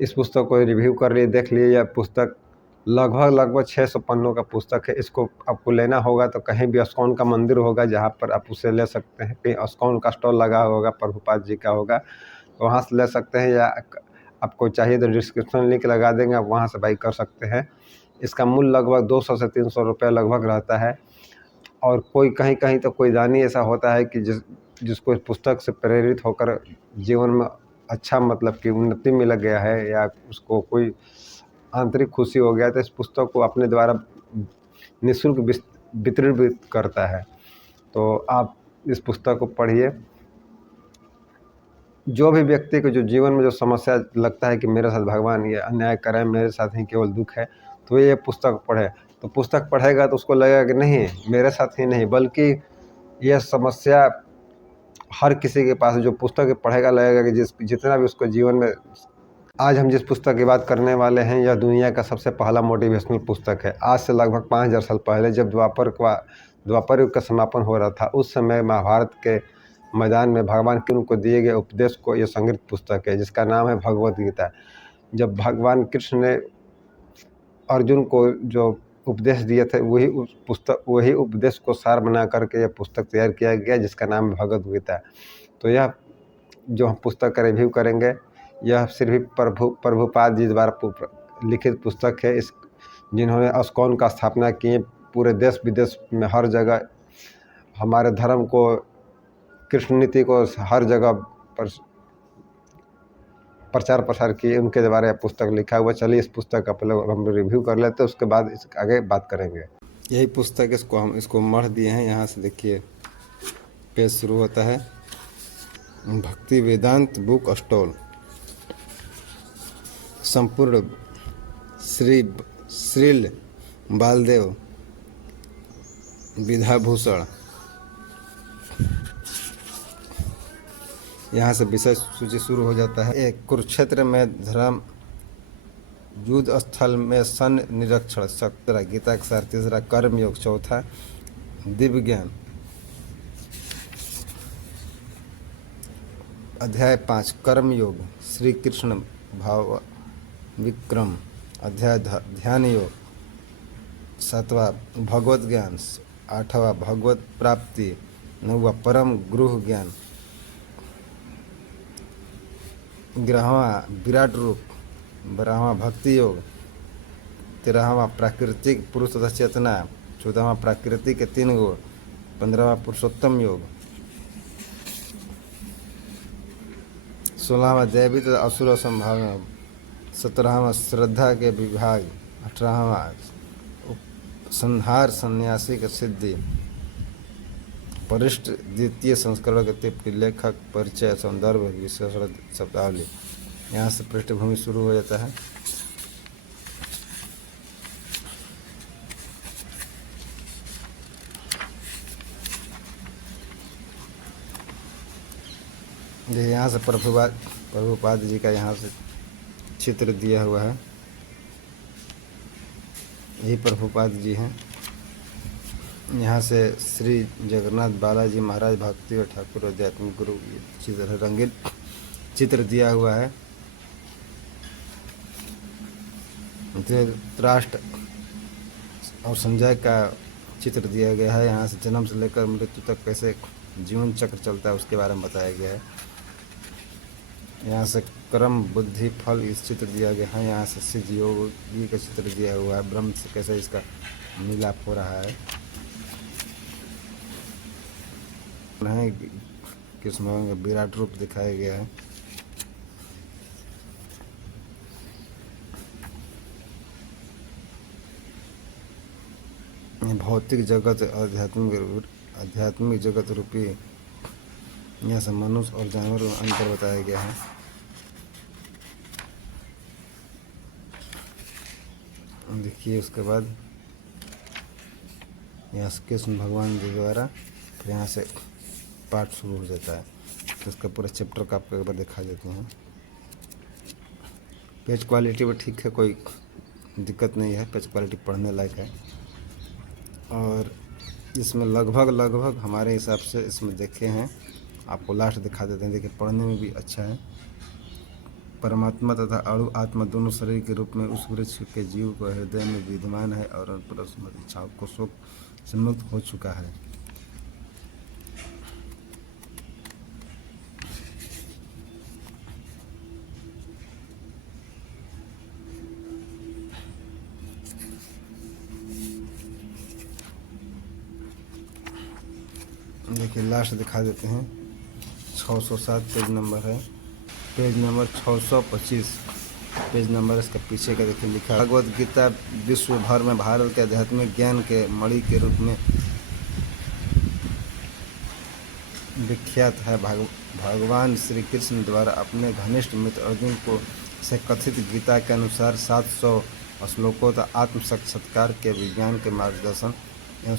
इस पुस्तक को रिव्यू कर लिए, देख लिए। यह पुस्तक लगभग 600 पन्नों का पुस्तक है। इसको आपको लेना होगा तो कहीं भी इस्कॉन का मंदिर होगा जहाँ पर आप उसे ले सकते हैं। कहीं इस्कॉन का स्टॉल लगा होगा, प्रभुपाद जी का होगा, तो वहाँ से ले सकते हैं, या आपको चाहिए तो डिस्क्रिप्शन लिंक लगा देंगे, आप वहाँ से बाई कर सकते हैं। इसका मूल्य लगभग 200 से 300 रुपये लगभग रहता है। और कोई कहीं तो कोई दानी ऐसा होता है कि जिसको इस पुस्तक से प्रेरित होकर जीवन में अच्छा मतलब कि उन्नति मिल गया है, या उसको कोई आंतरिक खुशी हो गया, तो इस पुस्तक को अपने द्वारा निःशुल्क वितरित भी करता है। तो आप इस पुस्तक को पढ़िए। जो भी व्यक्ति को जो जीवन में जो समस्या लगता है कि मेरे साथ भगवान ये अन्याय कर रहे हैं, मेरे साथ ही केवल दुख है, तो ये पुस्तक पढ़े। तो पुस्तक पढ़ेगा तो उसको लगेगा कि नहीं, मेरे साथ ही नहीं बल्कि यह समस्या हर किसी के पास है। जो पुस्तक पढ़ेगा लगेगा कि जितना भी उसको जीवन में। आज हम जिस पुस्तक की बात करने वाले हैं, यह दुनिया का सबसे पहला मोटिवेशनल पुस्तक है। आज से लगभग 5000 साल पहले जब द्वापर युग का समापन हो रहा था, उस समय महाभारत के मैदान में भगवान कृष्ण को दिए गए उपदेश को यह संग्रहित पुस्तक है, जिसका नाम है भगवद गीता। जब भगवान कृष्ण ने अर्जुन को जो उपदेश दिए थे, वही उपदेश को सार बना करके यह पुस्तक तैयार किया गया, जिसका नाम है भगवद गीता। तो यह जो हम पुस्तक का रिव्यू करेंगे, यह सिर्फ प्रभुपाद जी द्वारा लिखित पुस्तक है। जिन्होंने इस्कॉन का स्थापना की, पूरे देश विदेश में हर जगह हमारे धर्म को, कृष्ण नीति को हर जगह पर प्रचार प्रसार किए, उनके द्वारा यह पुस्तक लिखा हुआ। चलिए इस पुस्तक का पहले हम रिव्यू कर लेते हैं, उसके बाद इसके आगे बात करेंगे। यही पुस्तक, इसको मढ़ दिए हैं। यहाँ से देखिए पेज शुरू होता है, भक्ति वेदांत बुक स्टॉल, संपूर्ण श्रील बालदेव विधाभूषण। यहाँ से विषय सूची शुरू हो जाता है। एक, कुरुक्षेत्र में धर्म युद्ध स्थल में सन निरीक्षण। 17, गीता का सार। 3, कर्म योग। 4, दिव्य ज्ञान। अध्याय 5, कर्म योग, श्री कृष्ण भाव विक्रम। अध्याय ध्यान योग। 7वां भगवत ज्ञान। 8वां भगवत प्राप्ति। 9वां परम गुरु ज्ञान। 11वां विराट रूप। 12वां भक्ति योग। 13वां प्राकृतिक पुरुष तथा चेतना। 14वां प्राकृतिक के 3 गुण। 15वां पुरुषोत्तम योग। 16वां दैवी तथा असुर संभावना। 17वां श्रद्धा के विभाग। 18वां संहार सन्यासी की सिद्धि। परिष्ठ द्वितीय संस्करण के टिप्पणी, लेखक, परिचय, संदर्भ, विशेषण, शब्दावली। यहाँ से पृष्ठभूमि शुरू हो जाता है। यहाँ से प्रभुपाद जी का यहाँ से चित्र दिया हुआ है। यही प्रभुपाद जी हैं। यहाँ से श्री जगन्नाथ बालाजी महाराज भक्ति और ठाकुर आध्यात्मिक गुरु चित्र, रंगीन चित्र दिया हुआ है। धृतराष्ट्र और संजय का चित्र दिया गया है। यहाँ से जन्म से लेकर मृत्यु तक कैसे जीवन चक्र चलता है उसके बारे में बताया गया है। यहाँ से कर्म बुद्धि फल इस चित्र दिया गया है। यहाँ से सिद्ध योगी का चित्र दिया हुआ है। ब्रह्म से कैसे इसका मिलाप हो रहा है। कृष्ण भगवान का विराट रूप दिखाया गया है। भौतिक जगत आध्यात्मिक जगत रूपी, यहाँ से मनुष्य और जानवर में अंतर बताया गया है। देखिए उसके बाद यहाँ से कृष्ण भगवान जी द्वारा फिर यहाँ से पाठ शुरू हो जाता है। तो उसका पूरा चैप्टर का आपको एक बार दिखा देते हैं। पेज क्वालिटी भी ठीक है, कोई दिक्कत नहीं है। पेज क्वालिटी पढ़ने लायक है। और इसमें लगभग हमारे हिसाब से इसमें देखे हैं, आपको लास्ट दिखा देते हैं। देखिए पढ़ने में भी अच्छा है। परमात्मा तथा अणु आत्मा दोनों शरीर के रूप में उस वृक्ष के जीव को हृदय में विद्यमान है और परस्पर इच्छाओं को शोक से मुक्त हो चुका है। देखिए लास्ट दिखा देते हैं, 607 पेज नंबर है, पेज नंबर 625 पेज नंबर इसका पीछे का देखिए लिखा है, भगवद गीता विश्व भर में भारत के आध्यात्मिक ज्ञान के मणि के रूप में विख्यात है। भगवान श्री कृष्ण द्वारा अपने घनिष्ठ मित्र अर्जुन को से कथित गीता के अनुसार 700 श्लोकों तक आत्म साक्षात्कार के विज्ञान के मार्गदर्शन एवं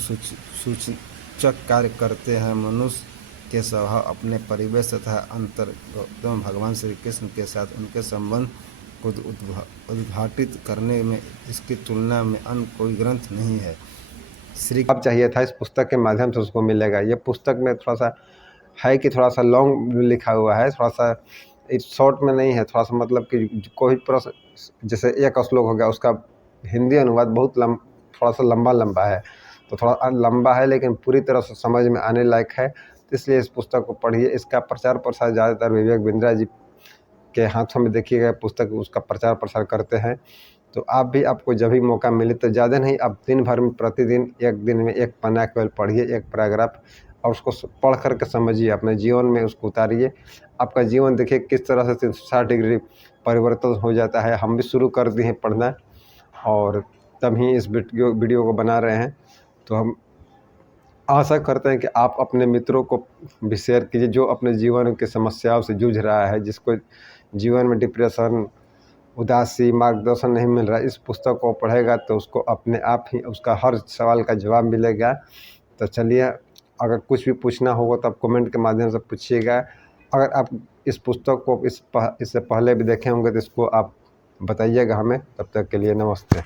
सूचक कार्य करते हैं। मनुष्य के स्वभाव अपने परिवेश तथा अंतर्गत भगवान श्री कृष्ण के साथ उनके संबंध को उद्घाटित करने में इसकी तुलना में अन्य कोई ग्रंथ नहीं है। अब चाहिए था इस पुस्तक के माध्यम से उसको मिलेगा। ये पुस्तक में थोड़ा सा है कि थोड़ा सा लॉन्ग लिखा हुआ है, थोड़ा सा शॉर्ट में नहीं है, थोड़ा सा मतलब कि कोई प्रश्न जैसे एक श्लोक हो गया उसका हिंदी अनुवाद बहुत थोड़ा सा लंबा है, तो थोड़ा लंबा है लेकिन पूरी तरह से समझ में आने लायक है। तो इसलिए इस पुस्तक को पढ़िए। इसका प्रचार प्रसार ज़्यादातर विवेक बिंद्रा जी के हाथों में देखिएगा, पुस्तक उसका प्रचार प्रसार करते हैं। तो आप भी, आपको जब भी मौका मिले तो ज़्यादा नहीं, आप दिन भर में प्रतिदिन एक दिन में एक पन्ना केवल पढ़िए, एक पैराग्राफ, और उसको पढ़ करके समझिए, अपने जीवन में उसको उतारिए। आपका जीवन देखिए किस तरह से 360 डिग्री परिवर्तन हो जाता है। हम भी शुरू कर दिए हैं पढ़ना और तभी इस वीडियो को बना रहे हैं। तो हम आशा करते हैं कि आप अपने मित्रों को भी शेयर कीजिए जो अपने जीवन की समस्याओं से जूझ रहा है, जिसको जीवन में डिप्रेशन, उदासी, मार्गदर्शन नहीं मिल रहा है। इस पुस्तक को पढ़ेगा तो उसको अपने आप ही उसका हर सवाल का जवाब मिलेगा। तो चलिए, अगर कुछ भी पूछना होगा तो आप कमेंट के माध्यम से पूछिएगा। अगर आप इस पुस्तक को इससे पहले भी देखे होंगे तो इसको आप बताइएगा हमें। तब तक के लिए नमस्ते।